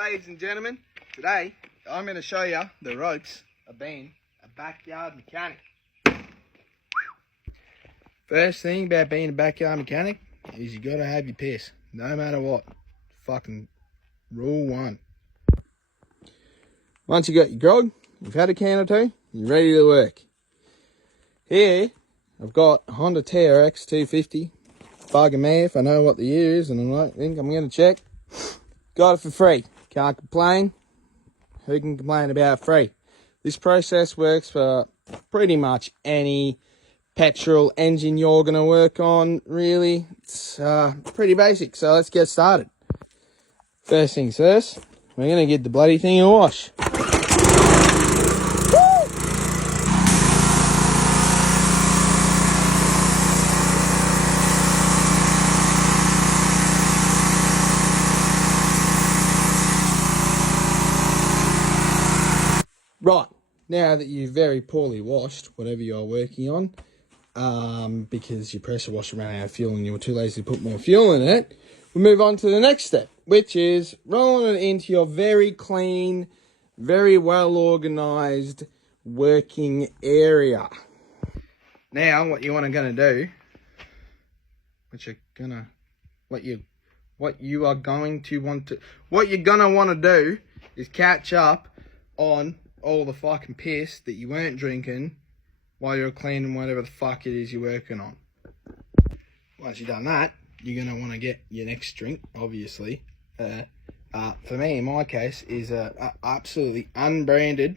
ladies and gentlemen. Today, I'm going to show you the ropes of being a backyard mechanic. First thing about being a backyard mechanic is you got to have your piss, no matter what. Fucking rule one. Once you got your grog, you've had a can or two, you're ready to work. Here, I've got a Honda Trx250. Bugging me if I know what the year is, and I think I'm going to check. Got it for free. Can't complain. Who can complain about free? This process works for pretty much any petrol engine you're going to work on, really. It's pretty basic, so let's get started. First things first, we're going to get the bloody thing a wash. Right, now that you've very poorly washed whatever you're working on, because your pressure washer ran out of fuel and you were too lazy to put more fuel in it, we move on to the next step, which is rolling it into your very clean, very well organised working area. Now, what you are going to do, what you're going to want to do is catch up on all the fucking piss that you weren't drinking while you're cleaning whatever the fuck it is you're working on. Once you've done that, you're going to want to get your next drink, obviously. For me, in my case, is a absolutely unbranded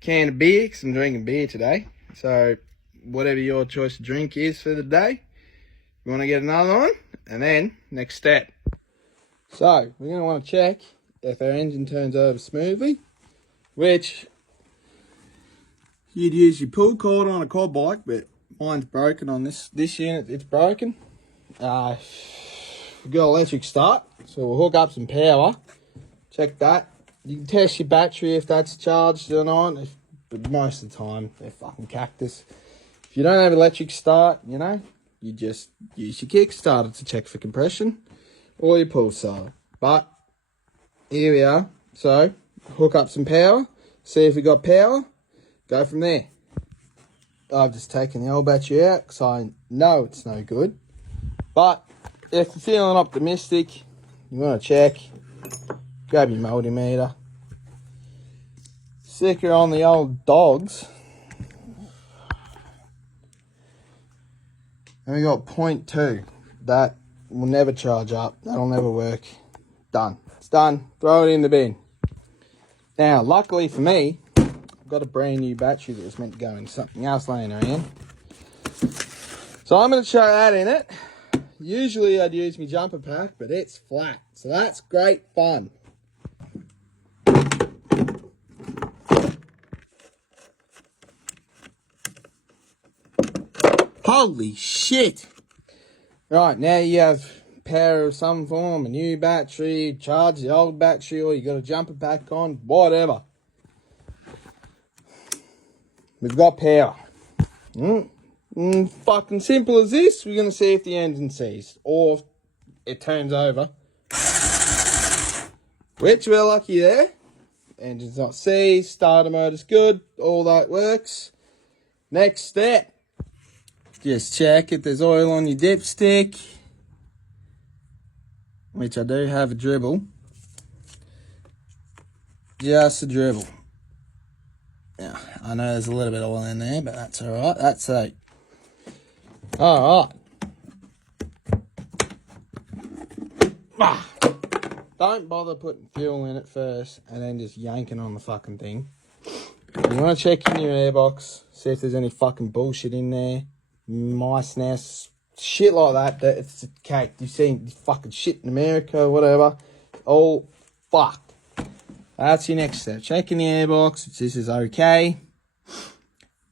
can of beer, because I'm drinking beer today. So, whatever your choice of drink is for the day, you want to get another one, and then, next step. So, we're going to want to check if our engine turns over smoothly, which you'd use your pull cord on a quad bike, but mine's broken on this unit. It's broken. We've got electric start, so we'll hook up some power. Check that. You can test your battery if that's charged or not, but most of the time they're fucking cactus. If you don't have electric start, you just use your kickstarter to check for compression or your pull starter. But here we are. So hook up some power, see if we got power, go from there. I've just taken the old battery out because I know it's no good. But if you're feeling optimistic, you want to check, grab your multimeter, stick her on the old dogs, and we got 0.2. That will never charge up, that'll never work. Done. It's done. Throw it in the bin. Now, luckily for me, I've got a brand new battery that was meant to go in something else laying around. So I'm going to chuck that in it. Usually I'd use my jumper pack, but it's flat. So that's great fun. Holy shit! Right, now you have power of some form, a new battery, charge the old battery, or you got a jumper pack on, whatever. We've got power. Fucking simple as this. We're going to see if the engine seized or if it turns over, which we're lucky there. Engine's not seized, starter motor's good, all that works. Next step, just check if there's oil on your dipstick, which I do have a dribble. Just a dribble. Yeah, I know there's a little bit of oil in there, but that's alright. That's it. Alright. Don't bother putting fuel in it first and then just yanking on the fucking thing. You want to check in your airbox, see if there's any fucking bullshit in there. Mice nests, shit like that. It's a cake. You've seen fucking shit in America or whatever. All fucked. That's your next step. Checking the airbox, if this is okay.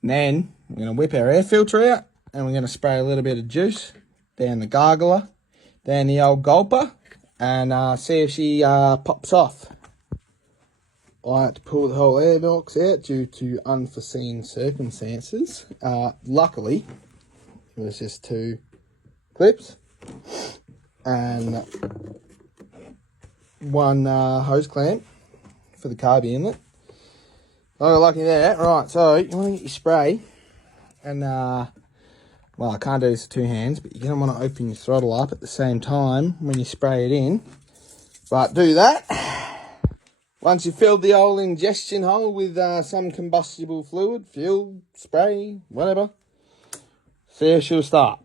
And then we're going to whip our air filter out and we're going to spray a little bit of juice down the gargler, down the old gulper, and see if she pops off. I had to pull the whole airbox out due to unforeseen circumstances. Luckily, it was just 2 clips, and one hose clamp for the carby inlet. I got lucky there. Right, so you want to get your spray, and well, I can't do this with two hands, but you're going to want to open your throttle up at the same time when you spray it in. But do that. Once you've filled the old ingestion hole with some combustible fluid, fuel, spray, whatever, see if she'll start.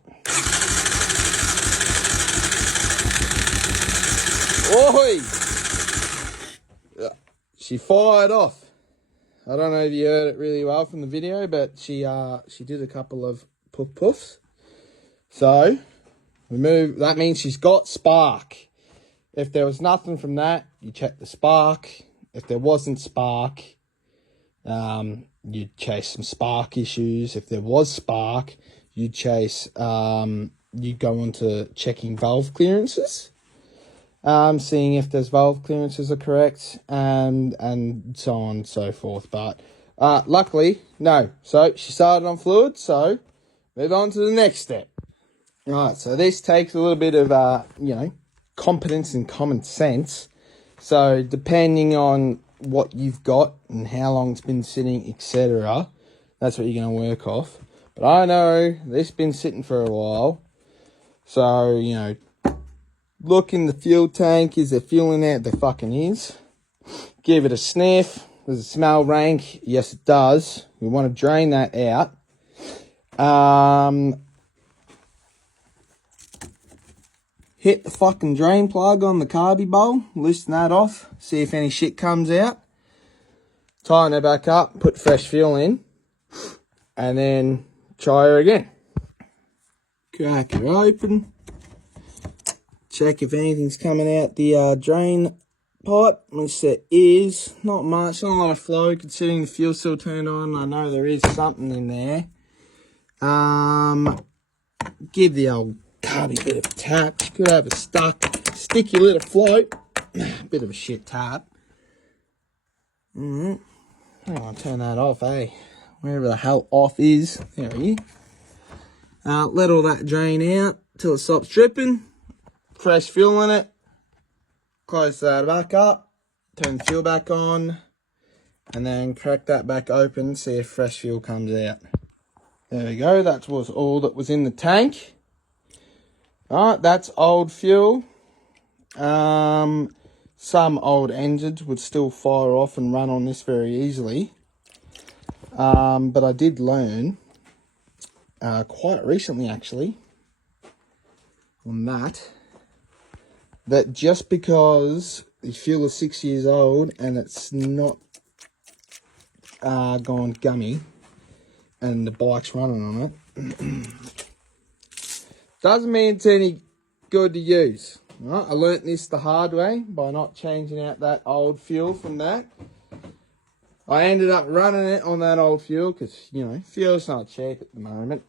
Oi! She fired off. I don't know if you heard it really well from the video, but she did a couple of puffs. So that means she's got spark. If there was nothing from that, you check the spark. If there wasn't spark, you'd chase some spark issues. If there was spark, you'd chase you'd go on to checking valve clearances. Seeing if those valve clearances are correct, and so on and so forth. But luckily, no. So she started on fluid, so move on to the next step. Right, so this takes a little bit of, competence and common sense. So depending on what you've got and how long it's been sitting, etc., that's what you're going to work off. But I know this has been sitting for a while, so, look in the fuel tank. Is there fuel in there? There fucking is. Give it a sniff. Does it smell rank? Yes, it does. We want to drain that out. Hit the fucking drain plug on the carby bowl. Loosen that off. See if any shit comes out. Tighten her back up. Put fresh fuel in. And then try her again. Crack her open. Check if anything's coming out the drain pipe, which there is. Not much, not a lot of flow considering the fuel's still turned on. I know there is something in there. Give the old carby a bit of a tap. You could have it stuck. Sticky little float. Bit of a shit tap. Hang on, turn that off, eh? Wherever the hell off is. There we go. Let all that drain out till it stops dripping. Fresh fuel in it. Close that back up. Turn the fuel back on. And then crack that back open. See if fresh fuel comes out. There we go. That was all that was in the tank. Alright, that's old fuel. Some old engines would still fire off and run on this very easily. But I did learn quite recently, actually, on that just because the fuel is 6 years old and it's not gone gummy and the bike's running on it, doesn't mean it's any good to use. Right? I learnt this the hard way by not changing out that old fuel from that. I ended up running it on that old fuel because, fuel's not cheap at the moment.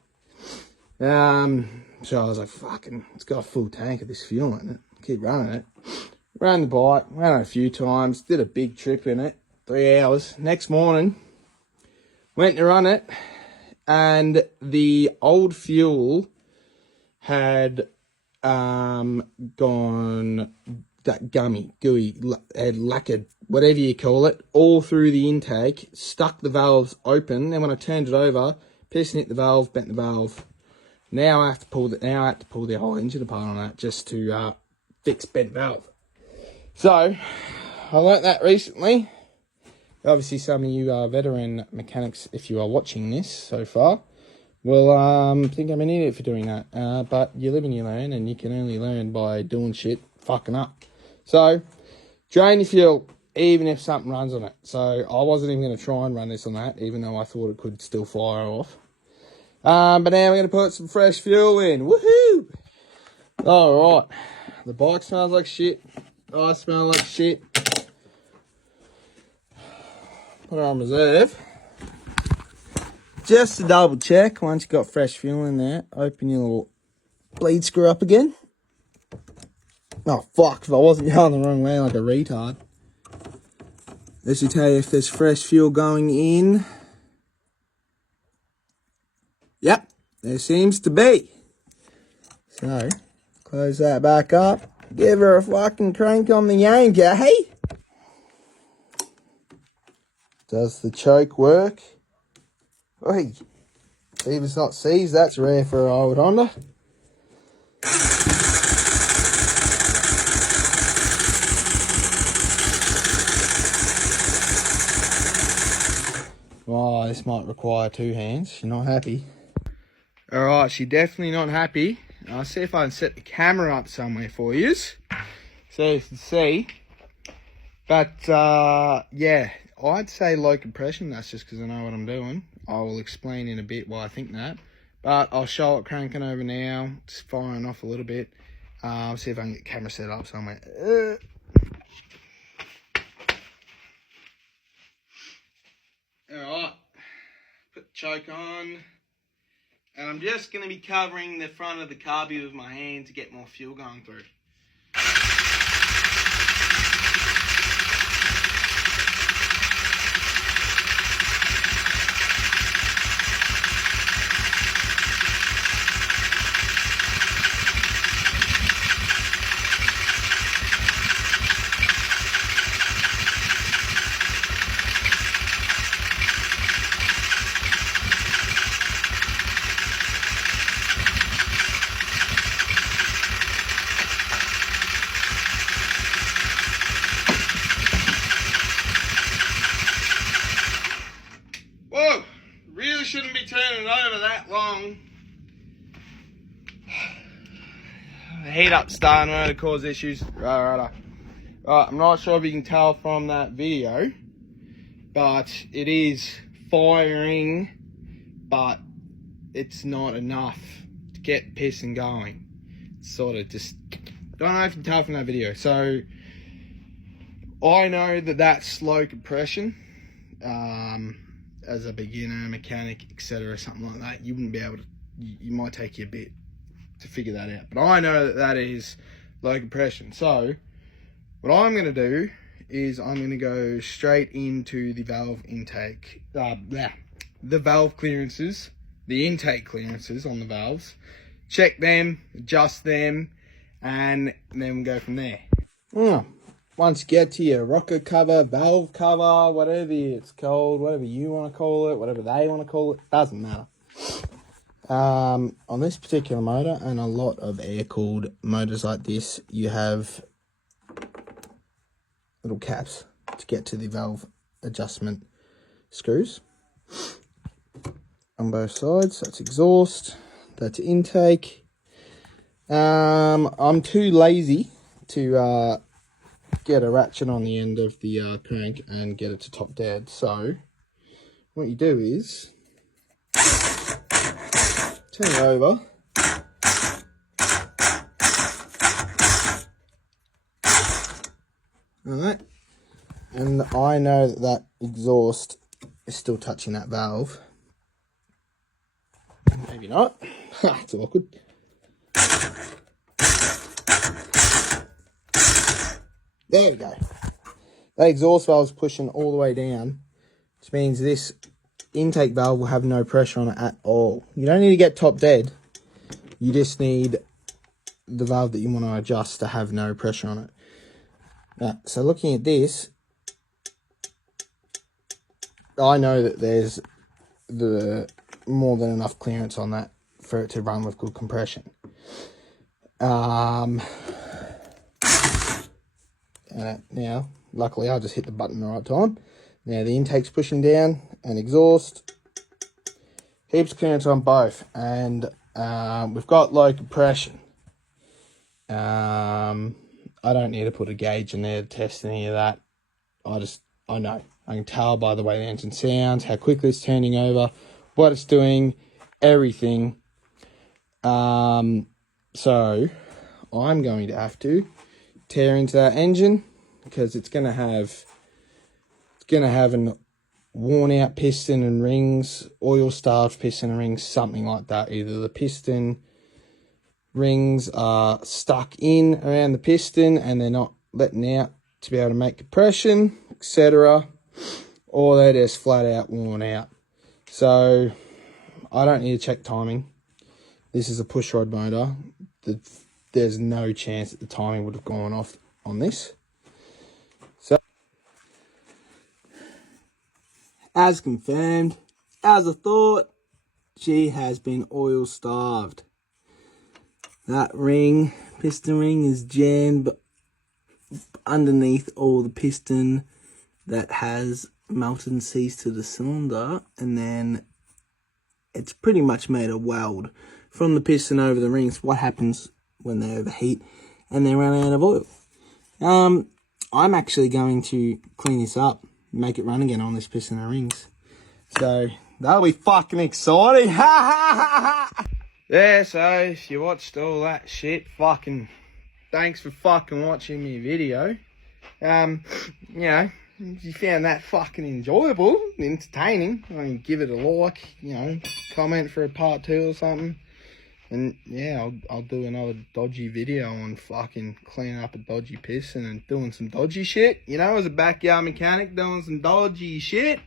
So I was like, fucking, it's got a full tank of this fuel in it. Keep running it. Ran the bike, ran it a few times, did a big trip in it, 3 hours. Next morning, went to run it, and the old fuel had gone that gummy, gooey, had lacquered, whatever you call it, all through the intake, stuck the valves open. Then when I turned it over, piston hit the valve, bent the valve. Now I have to pull the whole engine apart on that just to fix bent valve. So I learnt that recently. Obviously, some of you veteran mechanics, if you are watching this so far, will think I'm an idiot for doing that. But you live and you learn, and you can only learn by doing shit, fucking up. So drain your fuel, even if something runs on it. So I wasn't even going to try and run this on that, even though I thought it could still fire off. But now we're going to put some fresh fuel in. Woohoo! Alright. The bike smells like shit. I smell like shit. Put it on reserve. Just to double check, once you've got fresh fuel in there, open your little bleed screw up again. Oh, fuck, if I wasn't going the wrong way like a retard. This will tell you if there's fresh fuel going in. Yep, there seems to be. So, close that back up. Give her a fucking crank on the yanker, hey? Does the choke work? Oi. See if it's not seized, that's rare for an old Honda. Oh, this might require two hands. She's not happy. Alright, she's definitely not happy. I'll see if I can set the camera up somewhere for you, so you can see. But, yeah, I'd say low compression. That's just because I know what I'm doing. I will explain in a bit why I think that. But I'll show it cranking over now. Just firing off a little bit. I'll see if I can get the camera set up somewhere. Alright, put the choke on. And I'm just going to be covering the front of the carby with my hand to get more fuel going through. Whoa, really shouldn't be turning it over that long. The heat up's starting to cause issues. Right, I'm not sure if you can tell from that video, but it is firing, but it's not enough to get piston going. It's sort of just, don't know if you can tell from that video. So I know that that's low compression. As a beginner, mechanic, etc., something like that, you wouldn't be able to, you might take you a bit to figure that out. But I know that that is low compression. So what I'm going to do is I'm going to go straight into the valve intake, the valve clearances, the intake clearances on the valves, check them, adjust them, and then we'll go from there. Once you get to your rocker cover, valve cover, whatever it's called, whatever you want to call it, whatever they want to call it, doesn't matter. On this particular motor and a lot of air-cooled motors like this, you have little caps to get to the valve adjustment screws on both sides. That's exhaust, that's intake. I'm too lazy to get a ratchet on the end of the crank and get it to top dead. So what you do is turn it over, alright, and I know that that exhaust is still touching that valve. Maybe not. It's awkward. There we go. That exhaust valve is pushing all the way down, which means this intake valve will have no pressure on it at all. You don't need to get top dead. You just need the valve that you want to adjust to have no pressure on it. Now, so looking at this, I know that there's the more than enough clearance on that for it to run with good compression. Now, luckily I just hit the button the right time. Now the intake's pushing down and exhaust. Heaps of clearance on both, and we've got low compression. I don't need to put a gauge in there to test any of that. I know. I can tell by the way the engine sounds, how quickly it's turning over, what it's doing, everything. So I'm going to have to tear into that engine because it's going to have an worn out piston and rings, oil starved piston and rings, something like that. Either the piston rings are stuck in around the piston and they're not letting out to be able to make compression, etc., or they're just flat out worn out. So I don't need to check timing. This is a push rod motor. The there's no chance that the timing would have gone off on this. So, as confirmed, as I thought, she has been oil starved. That ring, piston ring, is jammed underneath all the piston that has melted and seized to the cylinder, and then it's pretty much made a weld from the piston over the rings. What happens when they overheat and they run out of oil? I'm actually going to clean this up, make it run again on this piston and rings. So that'll be fucking exciting. Yeah, so if you watched all that shit, fucking thanks for fucking watching my video. You know, if you found that fucking enjoyable, entertaining, I mean, give it a like, you know, comment for a part 2 or something. And yeah, I'll do another dodgy video on fucking cleaning up a dodgy piston and doing some dodgy shit. You know, as a backyard mechanic doing some dodgy shit.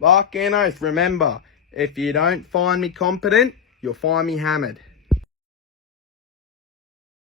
Fucking oath, remember, if you don't find me competent, you'll find me hammered.